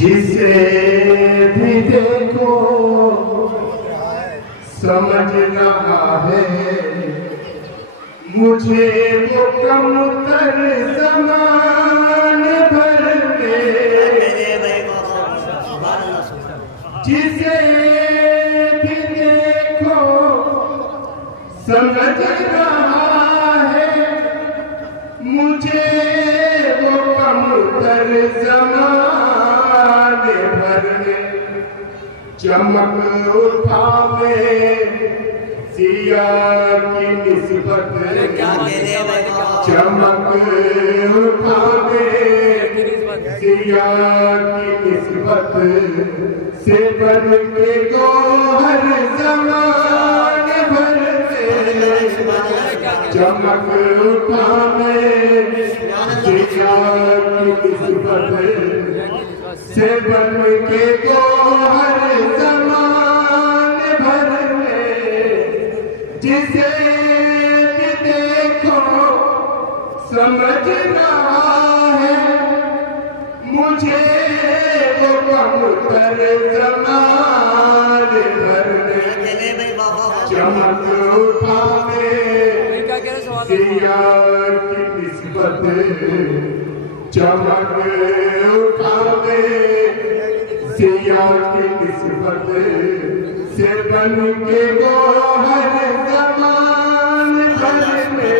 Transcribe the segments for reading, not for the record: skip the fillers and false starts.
جسے بھی دیکھو سمجھ رہا ہے مجھے وہ کم تر زمان بھر کے جسے بھی دیکھو سمجھ رہا ہے مجھے وہ کم تر زمان بھر میں چمک اٹھاوے ضیاء کی نسبت چمک اٹھاوے ضیاء کی نسبت سے بن کے گوہر زمان بھر میں چمک اٹھاوے ضیاء کی نسبت سے بن کے گوہر زمان بھر میں جسے بھی دیکھو سمجھ رہا ہے مجھے وہ کم تر زمان بھر میں چمک اٹھاوے ضیاء کی نسبت چمک اٹھاوے ضیاء کی نسبت سے بن کے گوہر زمان بھر میں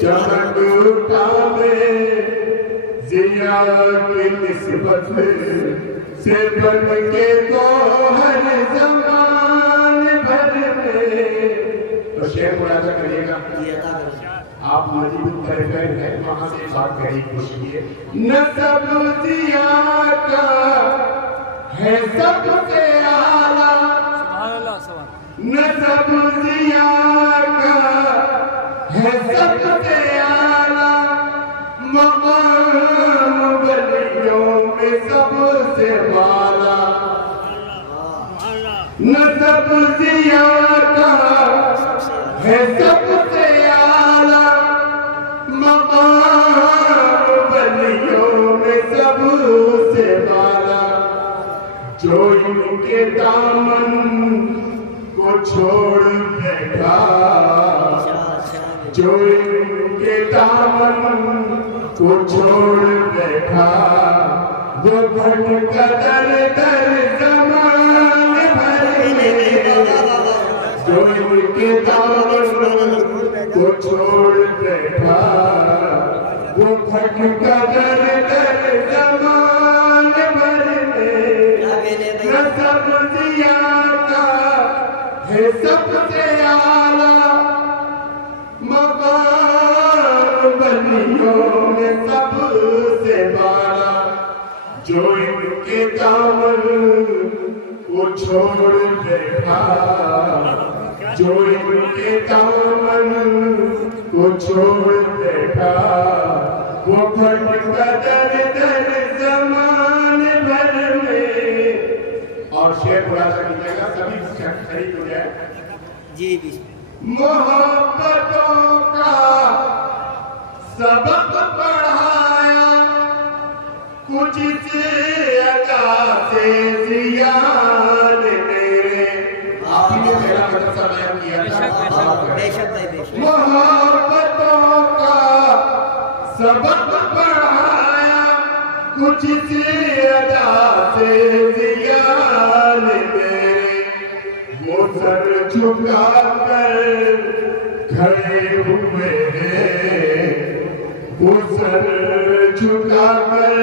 چمک اٹھاوے ضیاء کی نسبت سے بن کے گوہر زمان بھر میں تو شعر ملاحظہ کریے گا آپ مجید کرکر ہے وہاں سے بات کری کچھ یہ نسب ضیاء کا ہے سب سے اعلیٰ نسب ضیاء کا ہے سب سے اعلیٰ مقام ولیوں میں سب سے بالا نسب ضیاء کا ہے سب سے اعلیٰ مقام ولیوں میں سب سے بالا جو ان کے دامن کو چھوڑ بیٹھا جو ان کے دامن کو چھوڑ بیٹھا وہ بھٹکا در در زمان بھر میں جو ان کے دامن کو چھوڑ بیٹھا وہ بھٹکا در در زمان بھر میں نسب ضیاء کا ہے سب سے اعلیٰ مقام ولیوں میں سب سے بالا جو ان کے دامن کو چھوڑ بیٹھا جو ان کے دامن کو چھوڑ بیٹھا وہ بھٹکا در در زمان بھر میں اور شعر ملاحظہ کیجیے گا سبھی خرید ہو جائے جی محبتوں کا سبق پڑھایا کچھ سے ادا سے ضیاء نے میرے آپ نے میرا مدرسہ بیان کیا تھا محبتوں کا سبق پڑھایا کچھ سے ادا سے ضیاء نے میرے وہ سر جھکا کر کھڑے ہوئے ہیں وہ سر جھکا کر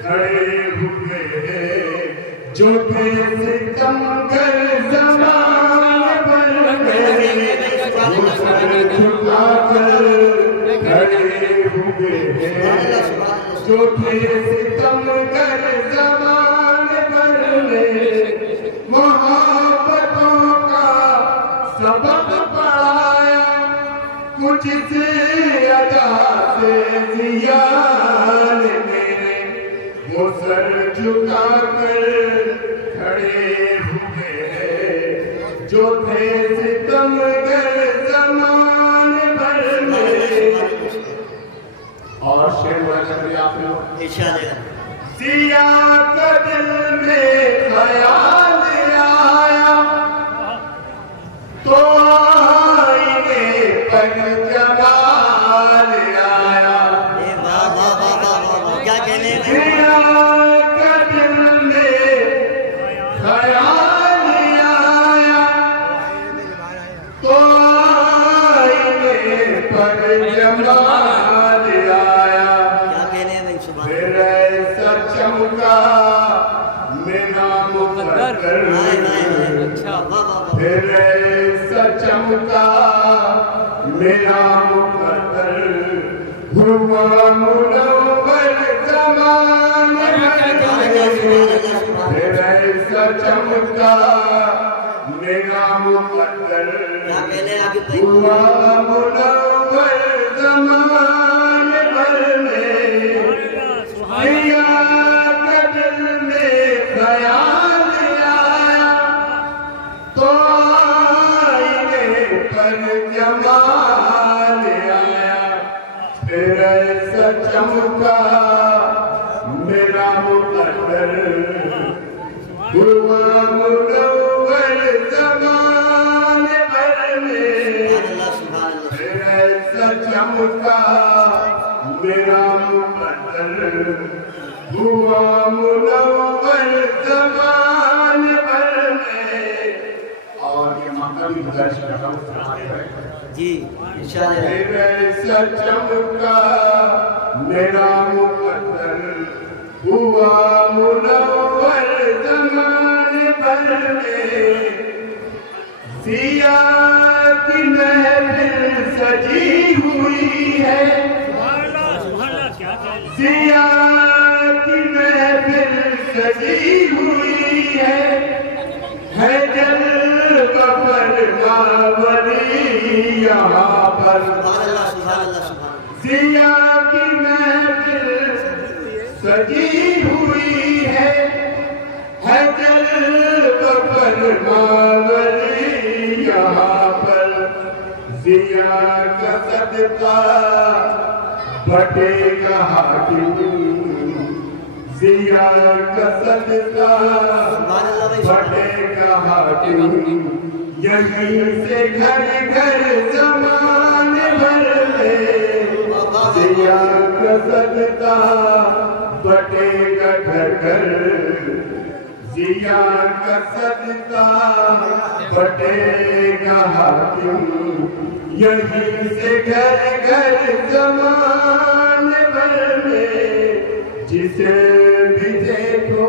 کھڑے ہوئے ہیں جو تھے ستمگر زمان بھر میں وہ سر جھکا کر کھڑے ہوئے ہیں جو تھے ستمگر زمان بھر میں محبتوں کا سبق پڑھایا کچھ سے ادا سے ضیاء نے میرے وہ سر جھکا کر کھڑے ہوئے ہیں جو تھے ستمگر زمان بھر میں اور شعر ملاحظہ کریے آپ لوگ سیاہ کا دل میں خیال آیا تو آئینے پر جمال آیا کیا کہنے ہیں سیاہ کا دل میں خیال آیا تو آئینے پر جمال آیا کیا کہنے ہیں بھائی سبحان پھر ایسا چمکا میرا مقدر پھر ایسا چمکا میرا مقدر ہوا منور زمان پھر ایسا چمکا میرا مقدر کیا کہنے ہیں آگے بھائی ہوا منور زمان بھر میں سیاہ کا دل میں خیال آیا تو آئینے پر جمال آیا پھر ایسا چمکا میرا مقدر ہوا منور زمان بھر میں سبحان اللہ پھر ایسا چمکا میرا مقدر ہوا منور زمان بھر میں اور یہ مقدر بھی گزارش کرتا ہوں جی انشاءاللہ پھر ایسا چمکا میرا مقدر ہوا منور زمان بھر میں سیاہ کی محفل سجی ہوئی ہے سیاہ کی محفل سجی ہوئی ہے جلوہ فرماوری یہاں پر سبحان اللہ سبحان اللہ سبحان سیاہ کی محفل سجی ہوئی ہے جلوہ فرماوری یہاں پر سیاہ کا صدقہ بٹے گا حاکم سیاہ کا صدقہ سبحان اللہ بھائی بٹے گا حاکم یہیں سے گھر گھر زمان بھر میں سیاہ کا صدقہ بٹے گا گھر گھر سیاہ کا صدقہ بٹے گا حاکم یہیں سے گھر گھر زمان بھر میں جسے بھی دیکھو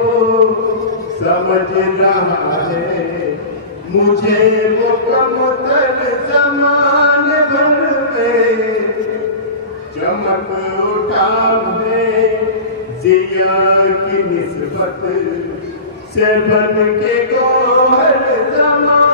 سمجھ رہا ہے مجھے وہ کم تر زمان بھر میں چمک اٹھا میں ضیاء کی نسبت سے بن کے گوہر زمان